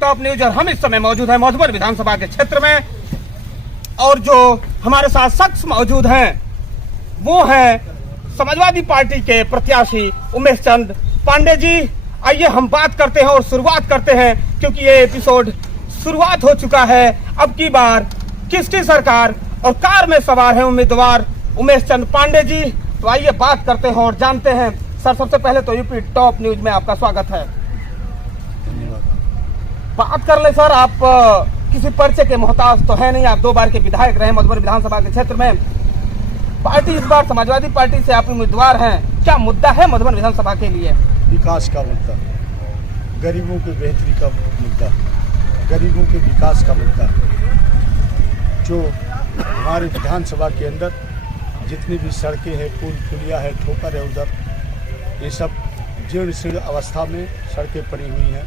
Top news और हम इस समय मौजूद हैं मधुबन विधानसभा के क्षेत्र में और जो हमारे साथ शख्स मौजूद हैं वो हैं समाजवादी पार्टी के प्रत्याशी उमेश चंद पांडे जी। आइए हम बात करते हैं और शुरुआत करते हैं क्योंकि ये एपिसोड शुरुआत हो चुका है। अब की बार किसकी सरकार और कार में सवार है उम्मीदवार उमेश चंद पांडे जी। तो आइए बात करते हैं और जानते हैं। सर सबसे पहले तो यूपी टॉप न्यूज में आपका स्वागत है। बात कर ले सर, आप किसी परिचय के मोहताज तो है नहीं, आप 2 बार के विधायक रहे मधुबन विधानसभा के क्षेत्र में। पार्टी इस बार समाजवादी पार्टी से आप उम्मीदवार हैं, क्या मुद्दा है मधुबन विधानसभा के लिए? विकास का मुद्दा, गरीबों की बेहतरी का मुद्दा, गरीबों के विकास का मुद्दा। जो हमारे विधानसभा के अंदर जितनी भी सड़कें हैं, पुल पुलिया है, ठोकर है, उधर ये सब जीर्ण शीर्ण अवस्था में सड़कें पड़ी हुई हैं।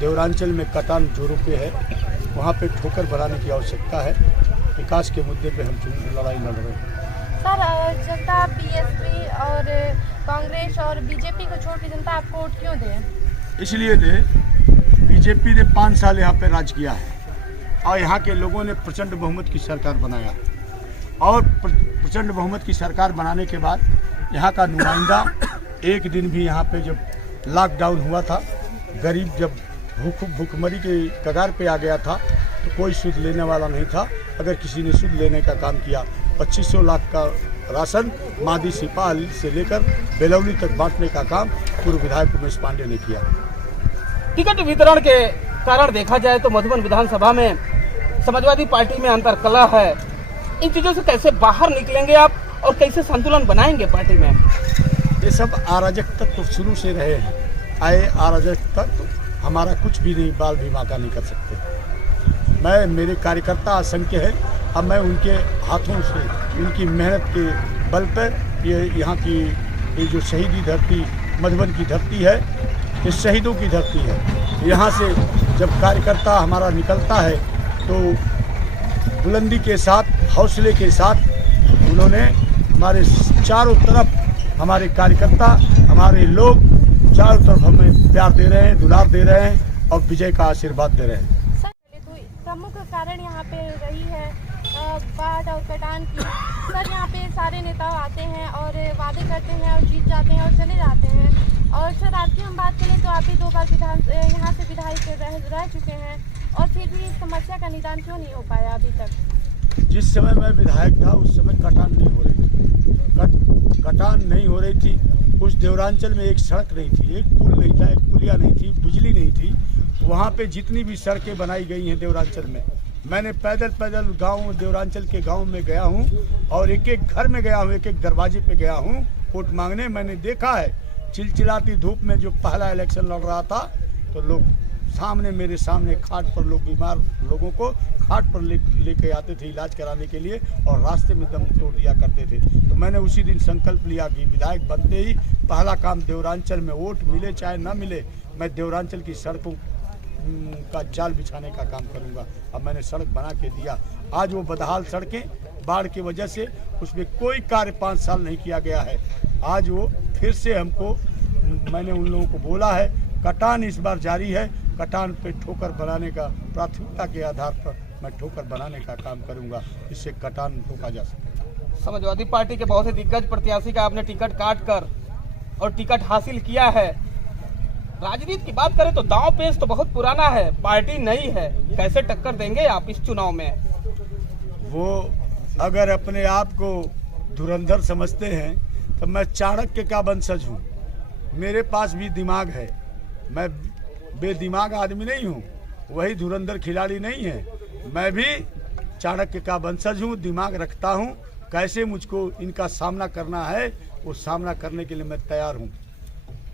देवरांचल में कटान जोरों पे है, वहाँ पे ठोकर बनाने की आवश्यकता है। विकास के मुद्दे पे हम लड़ाई लड़ रहे हैं। सर, जनता बीएसपी और कांग्रेस और बीजेपी को छोड़ के जनता आपको वोट क्यों दे? इसलिए दे, बीजेपी ने 5 साल यहाँ पे राज किया है और यहाँ के लोगों ने प्रचंड बहुमत की सरकार बनाया और प्रचंड बहुमत की सरकार बनाने के बाद यहाँ का नुमाइंदा एक दिन भी यहाँ पे जब लॉकडाउन हुआ था, गरीब जब भूखमरी के कगार पे आ गया था तो कोई सूद लेने वाला नहीं था। अगर किसी ने सूद लेने का काम किया, 2500 लाख का राशन मादी सिपाही से लेकर बेलौली तक बांटने का काम पूर्व विधायक उमेश पांडे ने किया। टिकट वितरण के कारण देखा जाए तो मधुबन विधानसभा में समाजवादी पार्टी में अंतरकलह है। इन चीजों से कैसे बाहर निकलेंगे आप और कैसे संतुलन बनाएंगे पार्टी में? ये सब अराजक तत्व शुरू से रहे हैं, आए अराजक तत्व हमारा कुछ भी नहीं, बाल भी बांका नहीं कर सकते। मेरे कार्यकर्ता असंख्य हैं, अब मैं उनके हाथों से, उनकी मेहनत के बल पर ये यहाँ की ये जो शहीदी धरती मधुबन की धरती है, ये शहीदों की धरती है। यहाँ से जब कार्यकर्ता हमारा निकलता है तो बुलंदी के साथ, हौसले के साथ उन्होंने हमारे चारों तरफ, हमारे कार्यकर्ता, हमारे लोग चारों तरफ हमें प्यार दे रहे हैं, दुलार दे रहे हैं और विजय का आशीर्वाद दे रहे हैं। सर, तो प्रमुख कारण यहाँ पे रही है बाढ़ और कटान की। सर, यहाँ पे सारे नेता आते हैं और वादे करते हैं और जीत जाते हैं और चले जाते हैं। और सर, आपकी हम बात करें तो आप भी 2 बार यहाँ से विधायक रह चुके हैं और फिर भी इस समस्या का निदान क्यों नहीं हो पाया अभी तक? जिस समय मैं विधायक था उस समय कटान नहीं हो रही थी, कटान नहीं हो रही थी। उस देवरांचल में एक सड़क नहीं थी, एक पुल नहीं था, एक पुलिया नहीं थी, बिजली नहीं थी। वहाँ पे जितनी भी सड़कें बनाई गई हैं देवरांचल में, मैंने पैदल गांव, देवरांचल के गांव में गया हूँ और एक एक घर में गया हूँ, एक एक दरवाजे पे गया हूँ वोट मांगने। मैंने देखा है चिलचिलाती धूप में जो पहला इलेक्शन लड़ रहा था तो लोग मेरे सामने खाट पर, लोग बीमार लोगों को खाट पर लेके आते थे इलाज कराने के लिए और रास्ते में दम तोड़ दिया करते थे। तो मैंने उसी दिन संकल्प लिया कि विधायक बनते ही पहला काम देवरांचल में, वोट मिले चाहे ना मिले, मैं देवरांचल की सड़कों का जाल बिछाने का काम करूंगा। अब मैंने सड़क बना के दिया। आज वो बदहाल सड़कें बाढ़ की वजह से उसमें कोई कार्य 5 साल नहीं किया गया है। आज वो फिर से हमको, मैंने उन लोगों को बोला है, कटान इस बार जारी है, कटान पे ठोकर बनाने का, प्राथमिकता के आधार पर मैं ठोकर बनाने का काम करूंगा, इससे कटान रोका जा सके। समाजवादी पार्टी के बहुत ही दिग्गज प्रत्याशी का आपने टिकट काट कर और टिकट हासिल किया है। राजनीति की बात करें तो दांव पेच तो बहुत पुराना है, पार्टी नई है, कैसे टक्कर देंगे आप इस चुनाव में? वो अगर अपने आप को धुरंधर समझते हैं तो मैं चाणक्य का वंशज हूँ। मेरे पास भी दिमाग है, मैं बेदिमाग आदमी नहीं हूँ, वही धुरंधर खिलाड़ी नहीं है। मैं भी चाणक्य का वंशज हूँ, दिमाग रखता हूँ। कैसे मुझको इनका सामना करना है वो सामना करने के लिए मैं तैयार हूँ।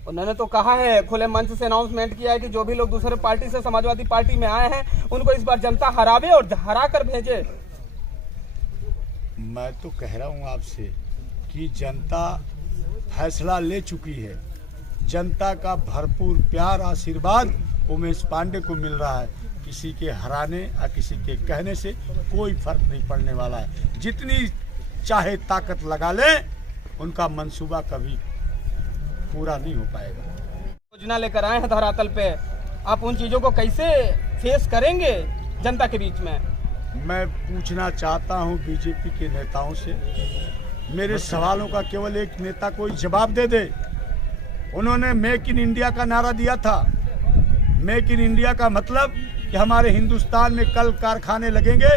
उन्होंने तो कहा है, खुले मंच से अनाउंसमेंट किया है कि जो भी लोग दूसरे पार्टी से समाजवादी पार्टी में आए हैं उनको इस बार जनता हरावे और हरा कर भेजे। मैं तो कह रहा हूँ आपसे कि जनता फैसला ले चुकी है। जनता का भरपूर प्यार, आशीर्वाद उमेश पांडे को मिल रहा है। किसी के हराने या किसी के कहने से कोई फर्क नहीं पड़ने वाला है। जितनी चाहे ताकत लगा ले, उनका मंसूबा कभी पूरा नहीं हो पाएगा। योजना लेकर आए हैं धरातल पे, आप उन चीजों को कैसे फेस करेंगे जनता के बीच में? मैं पूछना चाहता हूं बीजेपी के नेताओं से, मेरे सवालों का केवल एक नेता कोई जवाब दे दे। उन्होंने मेक इन इंडिया का नारा दिया था। मेक इन इंडिया का मतलब कि हमारे हिंदुस्तान में कल कारखाने लगेंगे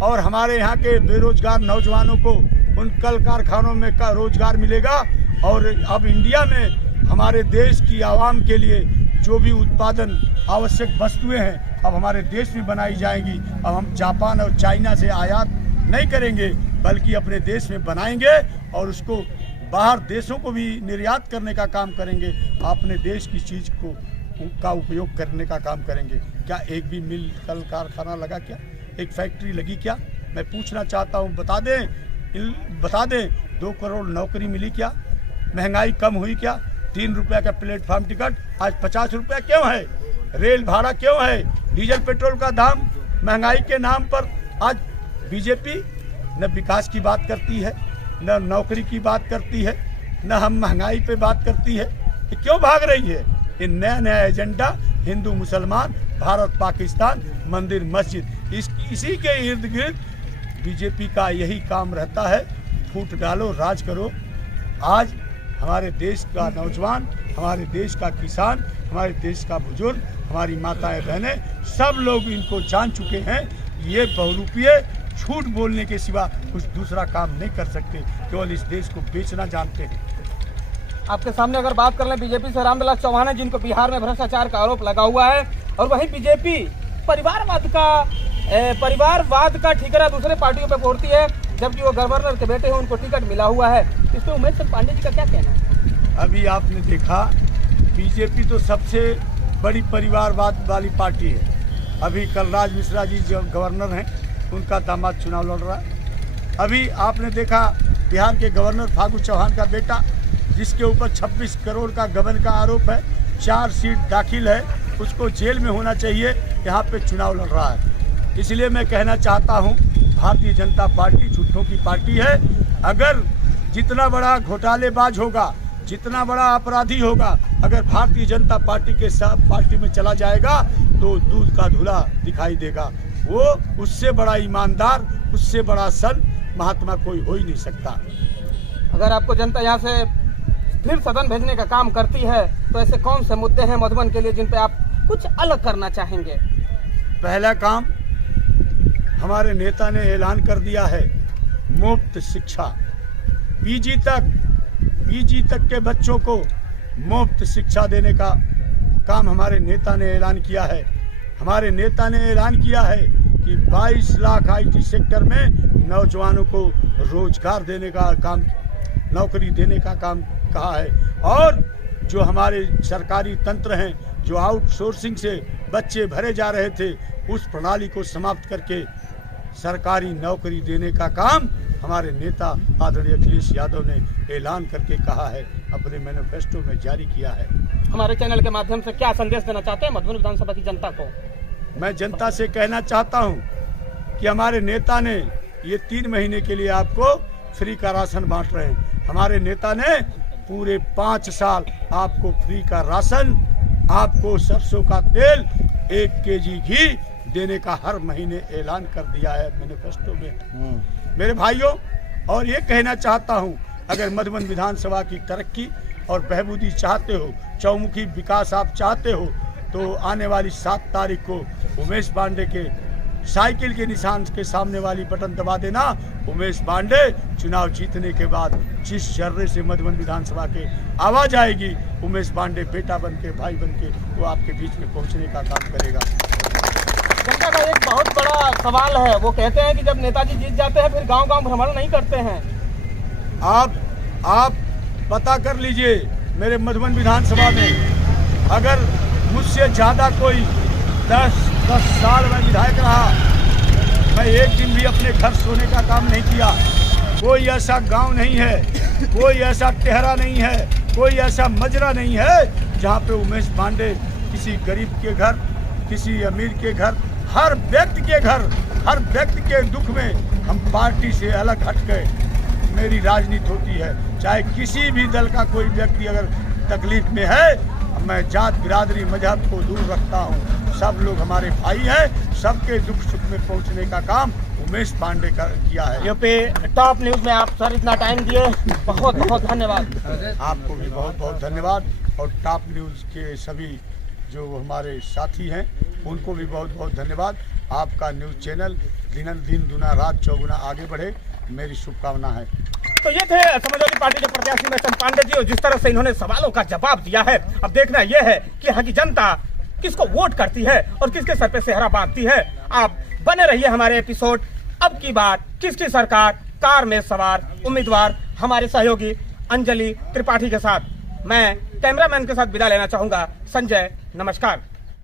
और हमारे यहाँ के बेरोजगार नौजवानों को उन कल कारखानों में का रोजगार मिलेगा। और अब इंडिया में हमारे देश की आवाम के लिए जो भी उत्पादन आवश्यक वस्तुएं हैं अब हमारे देश में बनाई जाएंगी। अब हम जापान और चाइना से आयात नहीं करेंगे बल्कि अपने देश में बनाएंगे और उसको बाहर देशों को भी निर्यात करने का काम करेंगे। अपने देश की चीज़ का उपयोग करने का काम करेंगे। क्या एक भी मिल कल कारखाना लगा क्या? एक फैक्ट्री लगी क्या? मैं पूछना चाहता हूँ, बता दें 2 करोड़ नौकरी मिली क्या? महंगाई कम हुई क्या? 3 रुपये का प्लेटफॉर्म टिकट आज 50 रुपये क्यों है? रेल भाड़ा क्यों है? डीजल पेट्रोल का दाम महंगाई के नाम पर आज बीजेपी न विकास की बात करती है, न नौकरी की बात करती है, न हम महंगाई पे बात करती है। ये क्यों भाग रही है? ये नया नया एजेंडा हिंदू मुसलमान, भारत पाकिस्तान, मंदिर मस्जिद, इसी के इर्द गिर्द बीजेपी का यही काम रहता है। फूट डालो, राज करो। आज हमारे देश का नौजवान, हमारे देश का किसान, हमारे देश का बुजुर्ग, हमारी माताएं बहनें सब लोग इनको जान चुके हैं। ये बहुरूपीय झूठ बोलने के सिवा कुछ दूसरा काम नहीं कर सकते, केवल इस देश को बेचना जानते हैं। आपके सामने अगर बात कर लें बीजेपी से, रामविलास चौहान है जिनको बिहार में भ्रष्टाचार का आरोप लगा हुआ है, और वहीं बीजेपी परिवारवाद का ठीकरा दूसरे पार्टियों पे फोड़ती है, जबकि वो गवर्नर के बेटे हैं, उनको टिकट मिला हुआ है। इस पे उमेश चंद पांडे जी का क्या कहना है? अभी आपने देखा बीजेपी तो सबसे बड़ी परिवारवाद वाली पार्टी है। अभी कलराज मिश्रा जी जो गवर्नर हैं उनका दामाद चुनाव लड़ रहा है। अभी आपने देखा बिहार के गवर्नर फागू चौहान का बेटा, जिसके ऊपर 26 करोड़ का गबन का आरोप है, 4 सीट दाखिल है, उसको जेल में होना चाहिए, यहाँ पे चुनाव लड़ रहा है। इसलिए मैं कहना चाहता हूँ भारतीय जनता पार्टी झूठों की पार्टी है। अगर जितना बड़ा घोटालेबाज होगा, जितना बड़ा अपराधी होगा, अगर भारतीय जनता पार्टी के साथ पार्टी में चला जाएगा तो दूध का धुला दिखाई देगा। वो उससे बड़ा ईमानदार, उससे बड़ा संत महात्मा कोई हो ही नहीं सकता। अगर आपको जनता यहाँ से फिर सदन भेजने का काम करती है तो ऐसे कौन से मुद्दे हैं मधुबन के लिए जिन पे आप कुछ अलग करना चाहेंगे? पहला काम, हमारे नेता ने ऐलान कर दिया है मुफ्त शिक्षा। पीजी तक के बच्चों को मुफ्त शिक्षा देने का काम हमारे नेता ने ऐलान किया है। हमारे नेता ने ऐलान किया है कि 22 लाख आईटी सेक्टर में नौजवानों को रोजगार देने का काम, नौकरी देने का काम कहा है। और जो हमारे सरकारी तंत्र हैं, जो आउटसोर्सिंग से बच्चे भरे जा रहे थे, उस प्रणाली को समाप्त करके सरकारी नौकरी देने का काम हमारे नेता आदरणीय अखिलेश यादव ने ऐलान करके कहा है, अपने मैनिफेस्टो में जारी किया है। हमारे चैनल के माध्यम से क्या संदेश देना चाहते हैं मधुबन विधानसभा की जनता को? मैं जनता से कहना चाहता हूं कि हमारे नेता ने ये 3 महीने के लिए आपको फ्री का राशन बांट रहे हैं। हमारे नेता ने पूरे 5 साल आपको फ्री का राशन, आपको सरसों का तेल, 1 केजी घी देने का हर महीने ऐलान कर दिया है मैनिफेस्टो में। मेरे भाइयों, और ये कहना चाहता हूँ, अगर मधुबन विधानसभा की तरक्की और बहबूदी चाहते हो, चौमुखी विकास आप चाहते हो, तो आने वाली 7 तारीख को उमेश पांडे के साइकिल के निशान के सामने वाली बटन दबा देना। उमेश पांडे चुनाव जीतने के बाद जिस जर्रे से मधुबन विधानसभा के आवाज आएगी, उमेश पांडे बेटा बन के, भाई बन के वो आपके बीच में पहुंचने का काम करेगा। जनता का एक बहुत बड़ा सवाल है, वो कहते हैं कि जब नेताजी जीत जाते हैं फिर गांव-गांव भ्रमण नहीं करते हैं। आप पता कर लीजिए, मेरे मधुबन विधानसभा में अगर मुझसे ज़्यादा कोई 10 साल में विधायक रहा, मैं एक दिन भी अपने घर सोने का काम नहीं किया। कोई ऐसा गांव नहीं है, कोई ऐसा टेहरा नहीं है, कोई ऐसा मजरा नहीं है जहां पे उमेश पांडे किसी गरीब के घर, किसी अमीर के घर, हर व्यक्ति के घर, हर व्यक्ति के दुख में हम पार्टी से अलग हट गए। मेरी राजनीति होती है, चाहे किसी भी दल का कोई व्यक्ति अगर तकलीफ में है, मैं जात बिरादरी मजहब को दूर रखता हूँ। सब लोग हमारे भाई हैं। सबके दुख सुख में पहुँचने का काम उमेश पांडे किया है। यूपी टॉप न्यूज में आप सर इतना टाइम दिए, बहुत बहुत धन्यवाद। आपको भी बहुत बहुत धन्यवाद और टॉप न्यूज़ के सभी जो हमारे साथी हैं उनको भी बहुत बहुत धन्यवाद। आपका न्यूज़ चैनल दिन दुना रात चौगुना आगे बढ़े, मेरी शुभकामना है। तो ये थे समाजवादी पार्टी के प्रत्याशी उमेशचंद पांडे जी, और जिस तरह से इन्होंने सवालों का जवाब दिया है, अब देखना यह है कि यहाँ की जनता किसको वोट करती है और किसके सर पे सेहरा बांधती है। आप बने रहिए हमारे एपिसोड अब की बार किसकी सरकार कार में सवार उम्मीदवार हमारे सहयोगी अंजलि त्रिपाठी के साथ। मैं कैमरामैन के साथ विदा लेना चाहूंगा। संजय, नमस्कार।